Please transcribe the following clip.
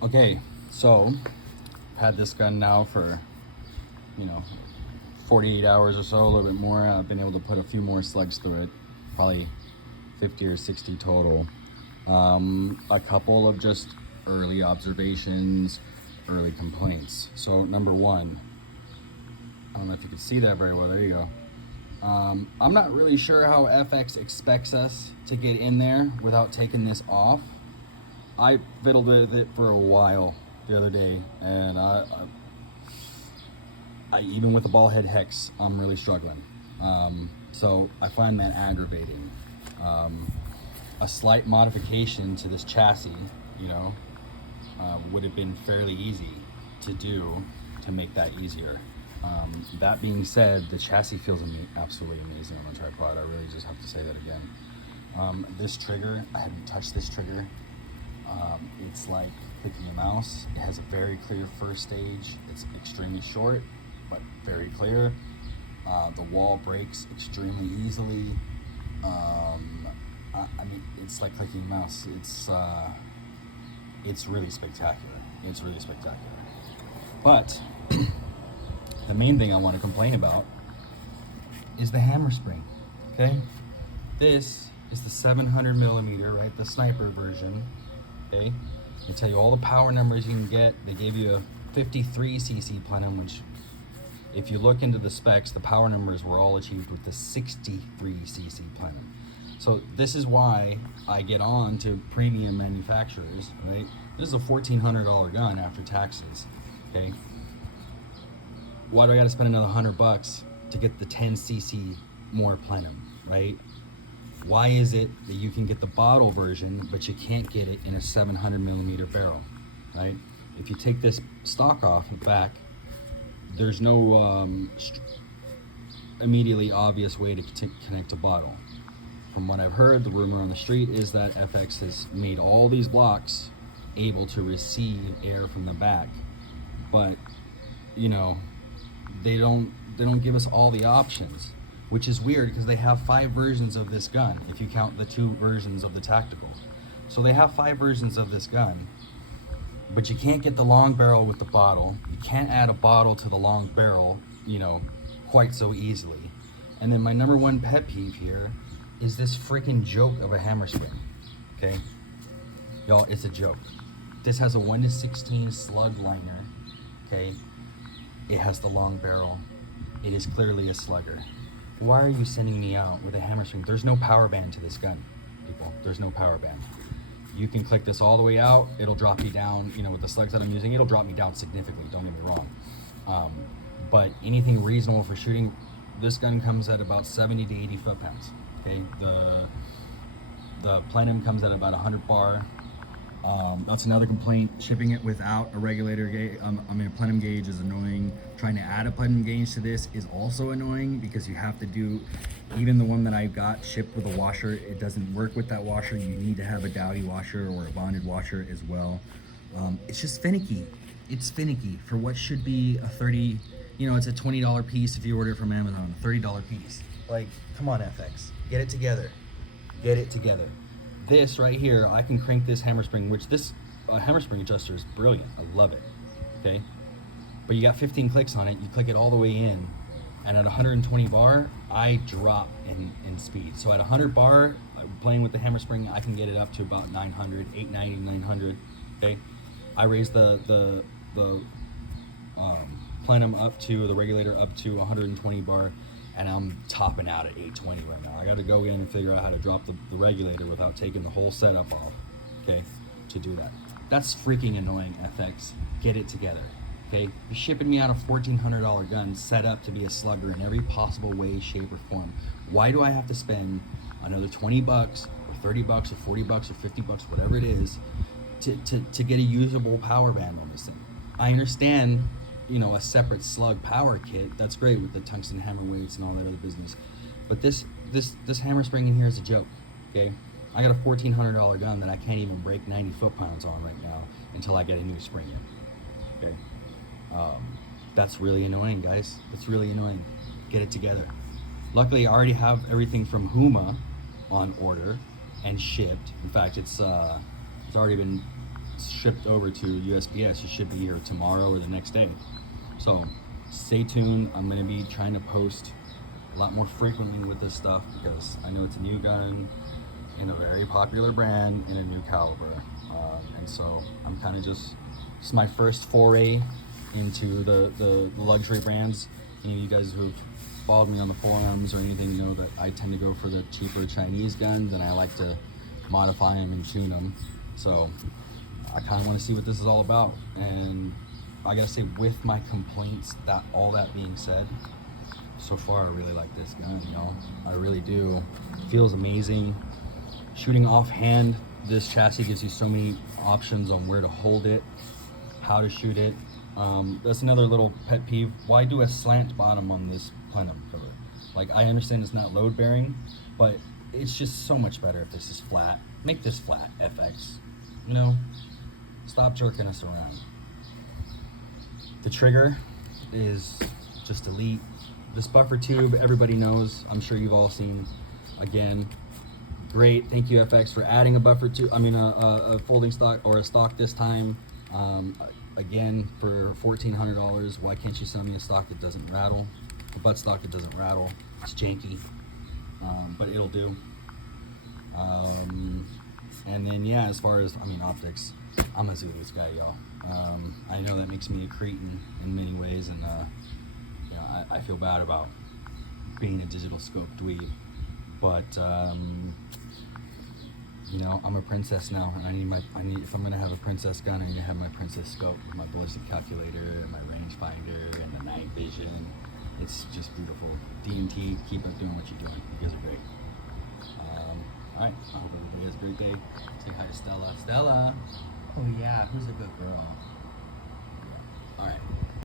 Okay, so had this gun now for, 48 hours or so, a little bit more. I've been able to put a few more slugs through it, probably 50 or 60 total. A couple of just early observations, early complaints. So number one, I don't know if you can see that very well. There you go. I'm not really sure how FX expects us to get in there without taking this off. I fiddled with it for a while the other day, and I even with the ball head hex, I'm really struggling. So I find that aggravating. A slight modification to this chassis, would have been fairly easy to do to make that easier. That being said, the chassis feels absolutely amazing on the tripod. I really just have to say that again. This trigger, I haven't touched this trigger. It's like clicking a mouse. It has a very clear first stage. It's extremely short, but very clear. The wall breaks extremely easily. I mean, it's like clicking a mouse. It's really spectacular. It's really spectacular. But the main thing I want to complain about is the hammer spring. Okay, this is the 700 millimeter, right? The sniper version. Okay, they tell you all the power numbers you can get. They gave you a 53 cc plenum, which, if you look into the specs, the power numbers were all achieved with the 63 cc plenum. So this is why I get on to premium manufacturers, right? This is a $1,400 gun after taxes. Okay, why do I got to spend another $100 to get the 10 cc more plenum, right? Why is it that you can get the bottle version, but you can't get it in a 700 millimeter barrel, right? If you take this stock off and back, there's no immediately obvious way to connect a bottle. From what I've heard, the rumor on the street is that FX has made all these blocks able to receive air from the back, but they don't give us all the options, which is weird because they have 5 versions of this gun if you count the 2 versions of the tactical. So they have 5 versions of this gun, but you can't get the long barrel with the bottle. You can't add a bottle to the long barrel, quite so easily. And then my number one pet peeve here is this freaking joke of a hammer spring. Okay, y'all, it's a joke. This has a 1:16 slug liner. Okay, it has the long barrel. It is clearly a slugger. Why are you sending me out with a hammer spring? There's no power band to this gun, people. There's no power band. You can click this all the way out. It'll drop you down, with the slugs that I'm using, it'll drop me down significantly, don't get me wrong. But anything reasonable for shooting, this gun comes at about 70 to 80 foot-pounds. Okay, the plenum comes at about 100 bar. That's another complaint. Shipping it without a regulator gauge, a plenum gauge is annoying. Trying to add a plenum gauge to this is also annoying because you have to do, even the one that I got shipped with a washer, it doesn't work with that washer. You need to have a dowdy washer or a bonded washer as well. It's just finicky. It's finicky for what should be a 30, it's a $20 piece if you order it from Amazon, a $30 piece. Like, come on, FX, get it together. Get it together. This right here, I can crank this hammer spring, which this hammer spring adjuster is brilliant. I love it. Okay, but you got 15 clicks on it. You click it all the way in, and at 120 bar, I drop in speed. So at 100 bar, playing with the hammer spring, I can get it up to about 900, 890, 900. Okay, I raise the plenum up to the regulator up to 120 bar. And I'm topping out at 820 right now. I got to go in and figure out how to drop the regulator without taking the whole setup off, okay, to do that. That's freaking annoying, FX. Get it together, okay? You're shipping me out a $1,400 gun set up to be a slugger in every possible way, shape, or form. Why do I have to spend another $20 or $30 or $40 or $50, whatever it is, to get a usable power band on this thing? I understand, a separate slug power kit. That's great with the tungsten hammer weights and all that other business. But this hammer spring in here is a joke, okay? I got a $1,400 gun that I can't even break 90 foot-pounds on right now until I get a new spring in, okay? That's really annoying, guys. That's really annoying. Get it together. Luckily, I already have everything from Huma on order and shipped. In fact, it's already been shipped over to USPS. It should be here tomorrow or the next day. So stay tuned. I'm going to be trying to post a lot more frequently with this stuff because I know it's a new gun in a very popular brand in a new caliber. And so I'm kind of it's my first foray into the luxury brands. Any of you guys who've followed me on the forums or anything know that I tend to go for the cheaper Chinese guns, and I like to modify them and tune them. So I kind of want to see what this is all about. And I gotta say, with my complaints, that all that being said, so far I really like this gun, I really do. It feels amazing. Shooting offhand, this chassis gives you so many options on where to hold it, how to shoot it. That's another little pet peeve. Why do a slant bottom on this plenum cover? Like, I understand it's not load bearing, but it's just so much better if this is flat. Make this flat, FX. Stop jerking us around. The trigger is just elite. This buffer tube, everybody knows. I'm sure you've all seen. Again, great. Thank you, FX, for adding a buffer tube. A folding stock or a stock this time. Again, for $1,400, why can't you sell me a stock that doesn't rattle? A butt stock that doesn't rattle. It's janky, but it'll do. And then, yeah, as far as, optics, I'm a Zulus guy, y'all. I know that makes me a cretin in many ways, and I feel bad about being a digital scope dweeb, but I'm a princess now, and I need if I'm gonna have a princess gun, I need to have my princess scope with my ballistic calculator, my rangefinder, and the night vision. It's just beautiful. D&T, keep up doing what you're doing. You guys are great. All right, I hope everybody has a great day. Say hi to Stella. Stella. Oh yeah, who's a good girl?